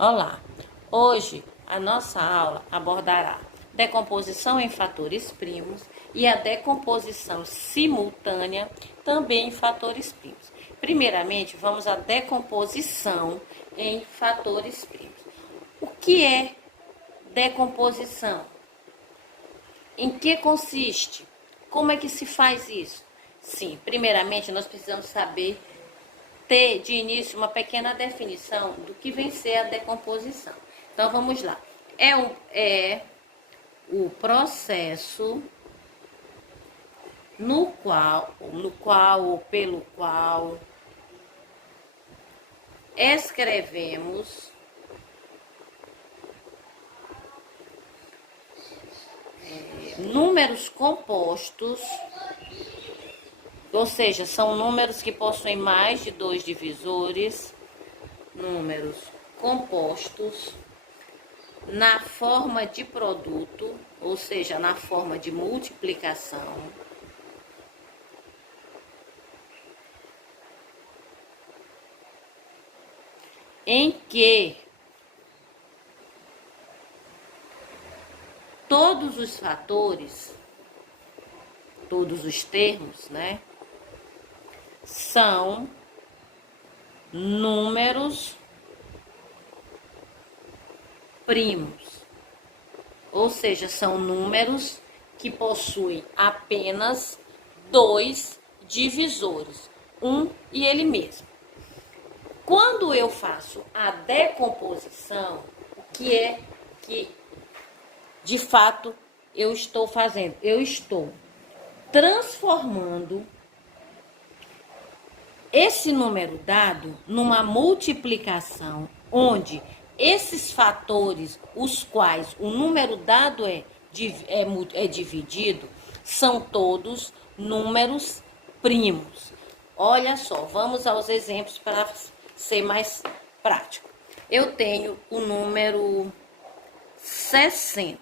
Olá! Hoje a nossa aula abordará decomposição em fatores primos e a decomposição simultânea também em fatores primos. Primeiramente, vamos à decomposição em fatores primos. O que é decomposição? Em que consiste? Como é que se faz isso? Sim, primeiramente nós precisamos saber ter de início uma pequena definição do que vem ser a decomposição. Então vamos lá. É o processo no qual ou pelo qual escrevemos números compostos, ou seja, são números que possuem mais de dois divisores, números compostos na forma de produto, ou seja, na forma de multiplicação, em que todos os fatores, todos os termos, né, são números primos, ou seja, são números que possuem apenas dois divisores, um e ele mesmo. Quando eu faço a decomposição, o que é que de fato eu estou fazendo? Eu estou transformando esse número dado numa multiplicação onde esses fatores, os quais o número dado é dividido, são todos números primos. Olha só, vamos aos exemplos para ser mais prático. Eu tenho o número 60.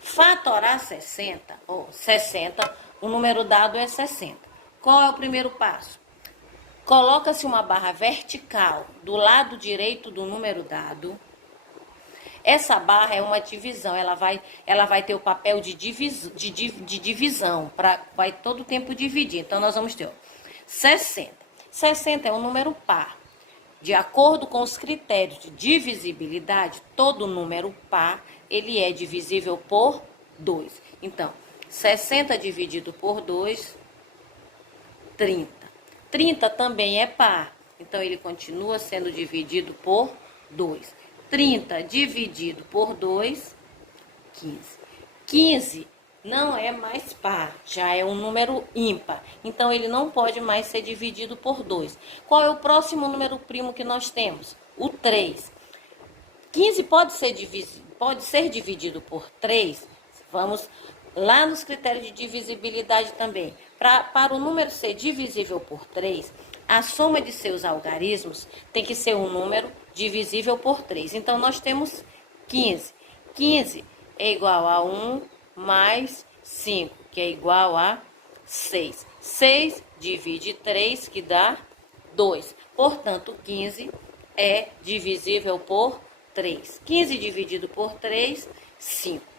Fatorar 60, o número dado é 60. Qual é o primeiro passo? Coloca-se uma barra vertical do lado direito do número dado. Essa barra é uma divisão, ela vai ter o papel de divisão, vai todo o tempo dividir. Então, nós vamos ter 60. 60 é um número par. De acordo com os critérios de divisibilidade, todo número par, ele é divisível por 2. Então, 60 dividido por 2, 30. 30 também é par, então ele continua sendo dividido por 2. 30 dividido por 2, 15. 15 não é mais par, já é um número ímpar, então ele não pode mais ser dividido por 2. Qual é o próximo número primo que nós temos? O 3. 15 pode ser dividido por 3, vamos lá nos critérios de divisibilidade também. Para o número ser divisível por 3, a soma de seus algarismos tem que ser um número divisível por 3. Então, nós temos 15. 15 é igual a 1 mais 5, que é igual a 6. 6 divide 3, que dá 2. Portanto, 15 é divisível por 3. 15 dividido por 3, 5.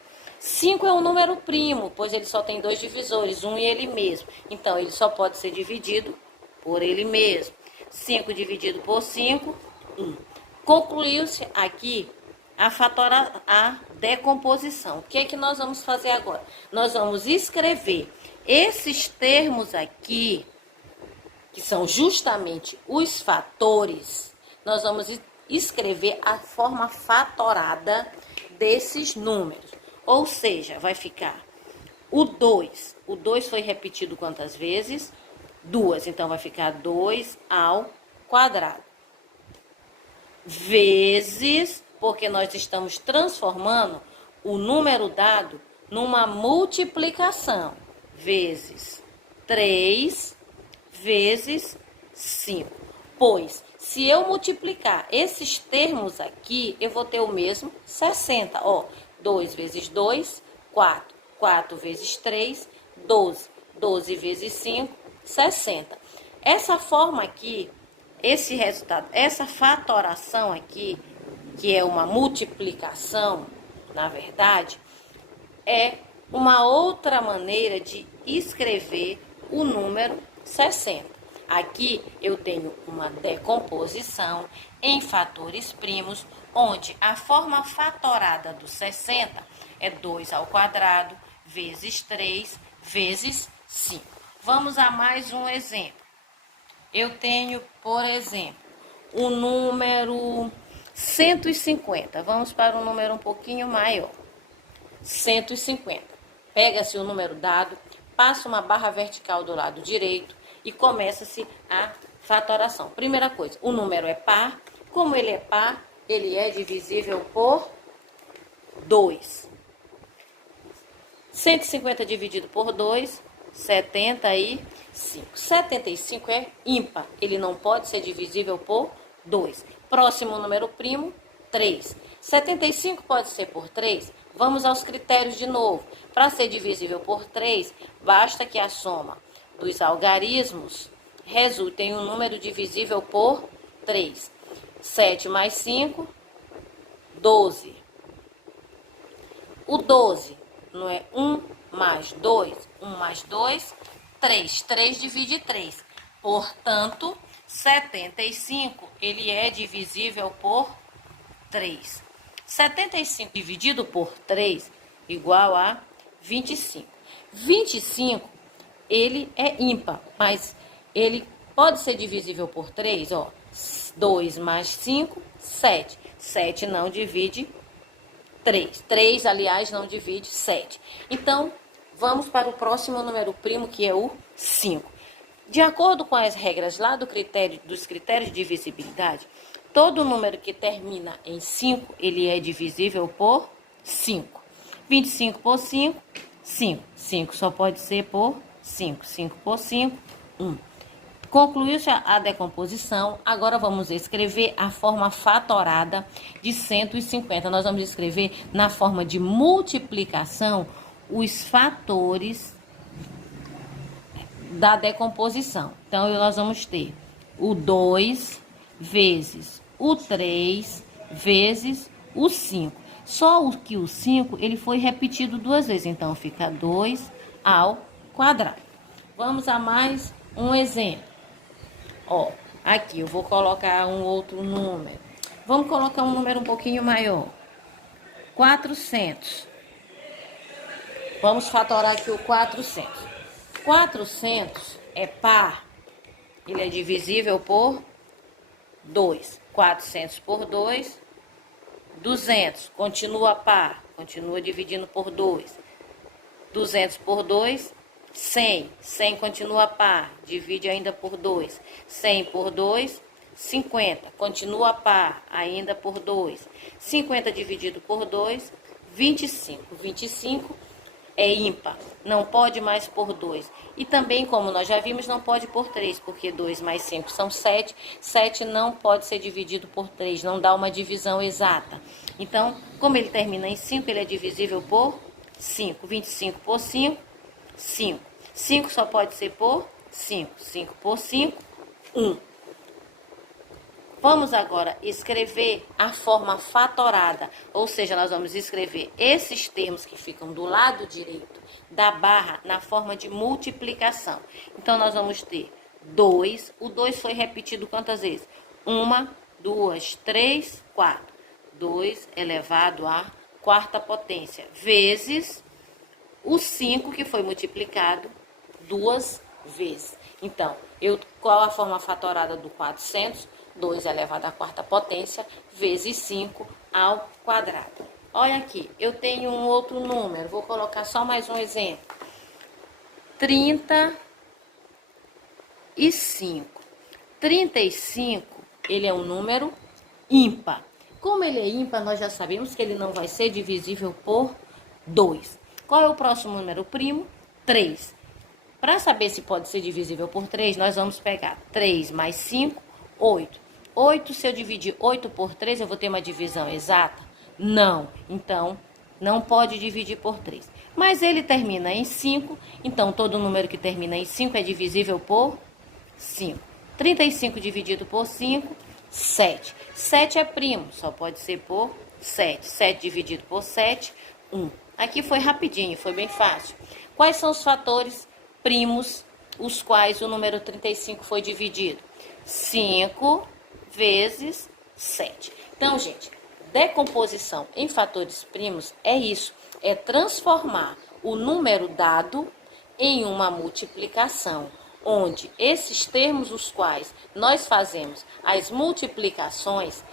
5 é um número primo, pois ele só tem dois divisores, um e ele mesmo. Então, ele só pode ser dividido por ele mesmo. 5 dividido por 5, 1. Concluiu-se aqui a decomposição. O que é que nós vamos fazer agora? Nós vamos escrever esses termos aqui, que são justamente os fatores. Nós vamos escrever a forma fatorada desses números. Ou seja, vai ficar o 2. O 2 foi repetido quantas vezes? 2. Então, vai ficar 2 ao quadrado. Vezes, porque nós estamos transformando o número dado numa multiplicação. Vezes 3 vezes 5. Pois, se eu multiplicar esses termos aqui, eu vou ter o mesmo 60. Ó, 2 vezes 2, 4. 4 vezes 3, 12. 12 vezes 5, 60. Essa forma aqui, esse resultado, essa fatoração aqui, que é uma multiplicação, na verdade, é uma outra maneira de escrever o número 60. Aqui eu tenho uma decomposição em fatores primos, onde a forma fatorada do 60 é 2 ao quadrado vezes 3 vezes 5. Vamos a mais um exemplo. Eu tenho, por exemplo, o número 150. Vamos para um número um pouquinho maior. 150. Pega-se o número dado, passa uma barra vertical do lado direito e começa-se a fatoração. Primeira coisa, o número é par. Como ele é par, ele é divisível por 2. 150 dividido por 2, 75. 75 é ímpar, ele não pode ser divisível por 2. Próximo número primo, 3. 75 pode ser por 3? Vamos aos critérios de novo. Para ser divisível por 3, basta que a soma dos algarismos resulte em um número divisível por 3. 7 mais 5, 12. O 12 não é 1 mais 2. 1 mais 2, 3. 3 divide 3. Portanto, 75, ele é divisível por 3. 75 dividido por 3 igual a 25. 25, ele é ímpar, mas ele pode ser divisível por 3, ó. 2 mais 5, 7. 7 não divide 3. 3, aliás, não divide 7. Então, vamos para o próximo número primo, que é o 5. De acordo com as regras lá dos critérios de divisibilidade, todo número que termina em 5, ele é divisível por 5. 25 por 5, 5. 5 só pode ser por 5. 5 por 5, 1. Concluiu-se a decomposição, agora vamos escrever a forma fatorada de 150. Nós vamos escrever na forma de multiplicação os fatores da decomposição. Então, nós vamos ter o 2 vezes o 3 vezes o 5. Só que o 5, ele foi repetido 2 vezes, então fica 2 ao quadrado. Vamos a mais um exemplo. Ó, aqui eu vou colocar um outro número. Vamos colocar um número um pouquinho maior. 400. Vamos fatorar aqui o 400. 400 é par. Ele é divisível por 2. 400 por 2, 200. Continua par. Continua dividindo por 2. 200 por 2, 100. 100 continua par. Divide ainda por 2. 100 por 2, 50. Continua par. Ainda por 2. 50 dividido por 2, 25. 25 é ímpar, não pode mais por 2. E também, como nós já vimos, não pode por 3, porque 2 mais 5 são 7. 7 não pode ser dividido por 3, não dá uma divisão exata. Então, como ele termina em 5, ele é divisível por 5. 25 por 5, 5. 5 só pode ser por 5. 5 por 5, 1. Vamos agora escrever a forma fatorada, ou seja, nós vamos escrever esses termos que ficam do lado direito da barra na forma de multiplicação. Então, nós vamos ter 2, o 2 foi repetido quantas vezes? 1, 2, 3, 4. 2 elevado à quarta potência, vezes o 5 que foi multiplicado 2 vezes. Então, qual a forma fatorada do 400? 2 elevado à quarta potência, vezes 5 ao quadrado. Olha aqui, eu tenho um outro número, vou colocar só mais um exemplo. 35. 35, ele é um número ímpar. Como ele é ímpar, nós já sabemos que ele não vai ser divisível por 2. Qual é o próximo número primo? 3. Para saber se pode ser divisível por 3, nós vamos pegar 3 mais 5, 8. 8, se eu dividir 8 por 3, eu vou ter uma divisão exata? Não. Então, não pode dividir por 3. Mas ele termina em 5, então todo número que termina em 5 é divisível por 5. 35 dividido por 5, 7. 7 é primo, só pode ser por 7. 7 dividido por 7, 1. Aqui foi rapidinho, foi bem fácil. Quais são os fatores primos, os quais o número 35 foi dividido? 5 vezes 7. Então, gente, decomposição em fatores primos é isso, é transformar o número dado em uma multiplicação, onde esses termos os quais nós fazemos as multiplicações,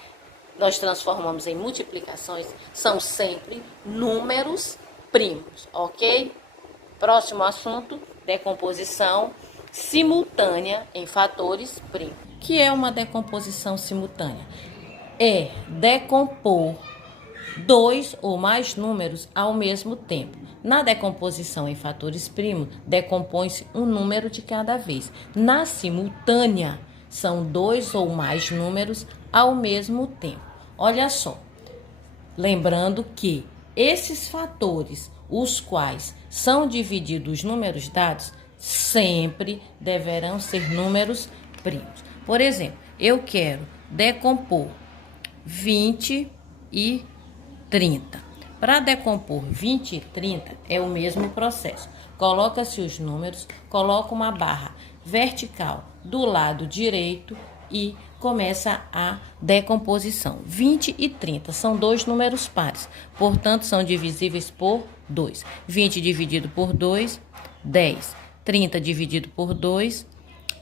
nós transformamos em multiplicações, são sempre números primos, ok? Próximo assunto, decomposição simultânea em fatores primos. O que é uma decomposição simultânea? É decompor dois ou mais números ao mesmo tempo. Na decomposição em fatores primos, decompõe-se um número de cada vez. Na simultânea, são dois ou mais números ao mesmo tempo. Olha só, lembrando que esses fatores, os quais são divididos os números dados, sempre deverão ser números primos. Por exemplo, eu quero decompor 20 e 30. Para decompor 20 e 30 é o mesmo processo. Coloca-se os números, coloca uma barra vertical do lado direito e começa a decomposição. 20 e 30 são dois números pares, portanto são divisíveis por 2. 20 dividido por 2, 10. 30 dividido por 2,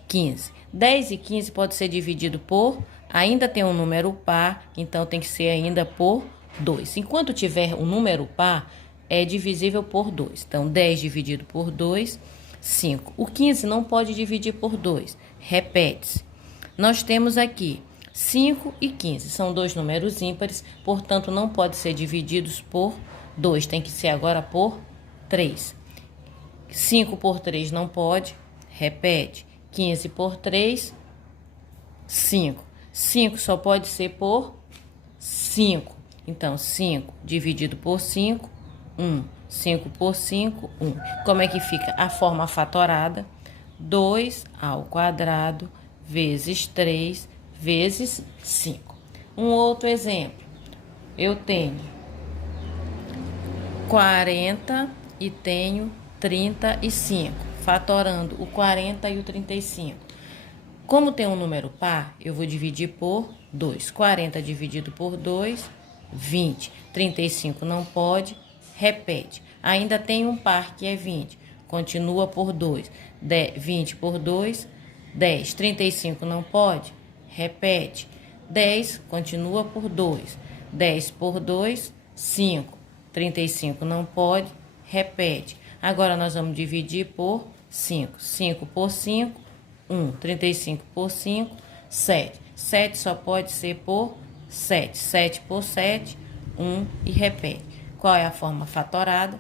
15. 10 e 15 pode ser dividido por, ainda tem um número par, então tem que ser ainda por 2. Enquanto tiver um número par, é divisível por 2. Então, 10 dividido por 2, 5. O 15 não pode dividir por 2. Repete-se. Nós temos aqui 5 e 15. São dois números ímpares, portanto, não pode ser divididos por 2. Tem que ser agora por 3. 5 por 3 não pode. Repete. 15 por 3, 5. 5 só pode ser por 5. Então, 5 dividido por 5, 1. 5 por 5, 1. Como é que fica a forma fatorada? 2 ao quadrado vezes 3 vezes 5. Um outro exemplo. Eu tenho 40 e tenho 35. Fatorando o 40 e o 35. Como tem um número par, eu vou dividir por 2. 40 dividido por 2, 20. 35 não pode, repete. Ainda tem um par que é 20. Continua por 2. 20 por 2, 10. 35 não pode, repete. 10 continua por 2. 10 por 2, 5. 35 não pode, repete. Agora nós vamos dividir por 5. 5 por 5, 1. 35 por 5, 7. 7 só pode ser por 7. 7 por 7, 1 e repete. Qual é a forma fatorada?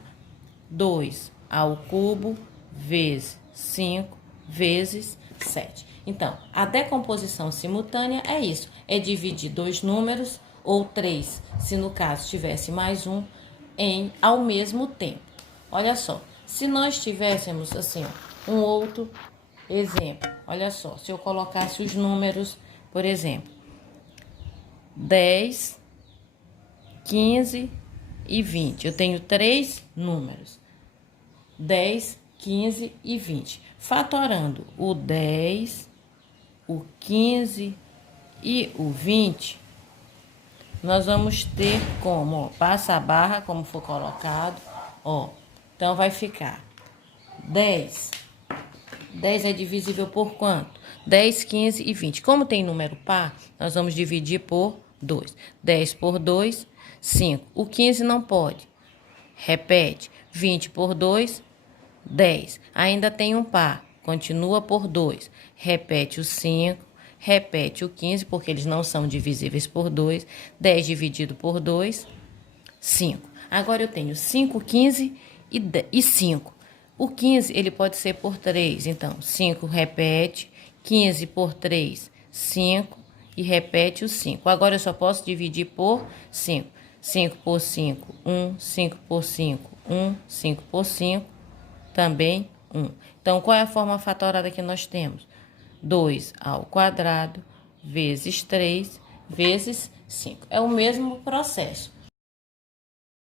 2 ao cubo vezes 5 vezes 7. Então, a decomposição simultânea é isso. É dividir dois números, ou 3, se no caso tivesse mais um, ao mesmo tempo. Olha só, se nós tivéssemos assim, ó, um outro exemplo. Olha só, se eu colocasse os números, por exemplo, 10, 15 e 20. Eu tenho 3 números, 10, 15 e 20. Fatorando o 10, o 15 e o 20, nós vamos ter como, ó, passa a barra, como for colocado, ó. Então, vai ficar 10. 10 é divisível por quanto? 10, 15 e 20. Como tem número par, nós vamos dividir por 2. 10 por 2, 5. O 15 não pode. Repete. 20 por 2, 10. Ainda tem um par. Continua por 2. Repete o 5. Repete o 15, porque eles não são divisíveis por 2. 10 dividido por 2, 5. Agora eu tenho 5, 15 e 5. O 15, ele pode ser por 3. Então, 5 repete. 15 por 3, 5. E repete o 5. Agora eu só posso dividir por 5. 5 por 5, 1. 5 por 5, 1. 5 por 5, também 1. Então, qual é a forma fatorada que nós temos? 2 ao quadrado vezes 3 vezes 5. É o mesmo processo.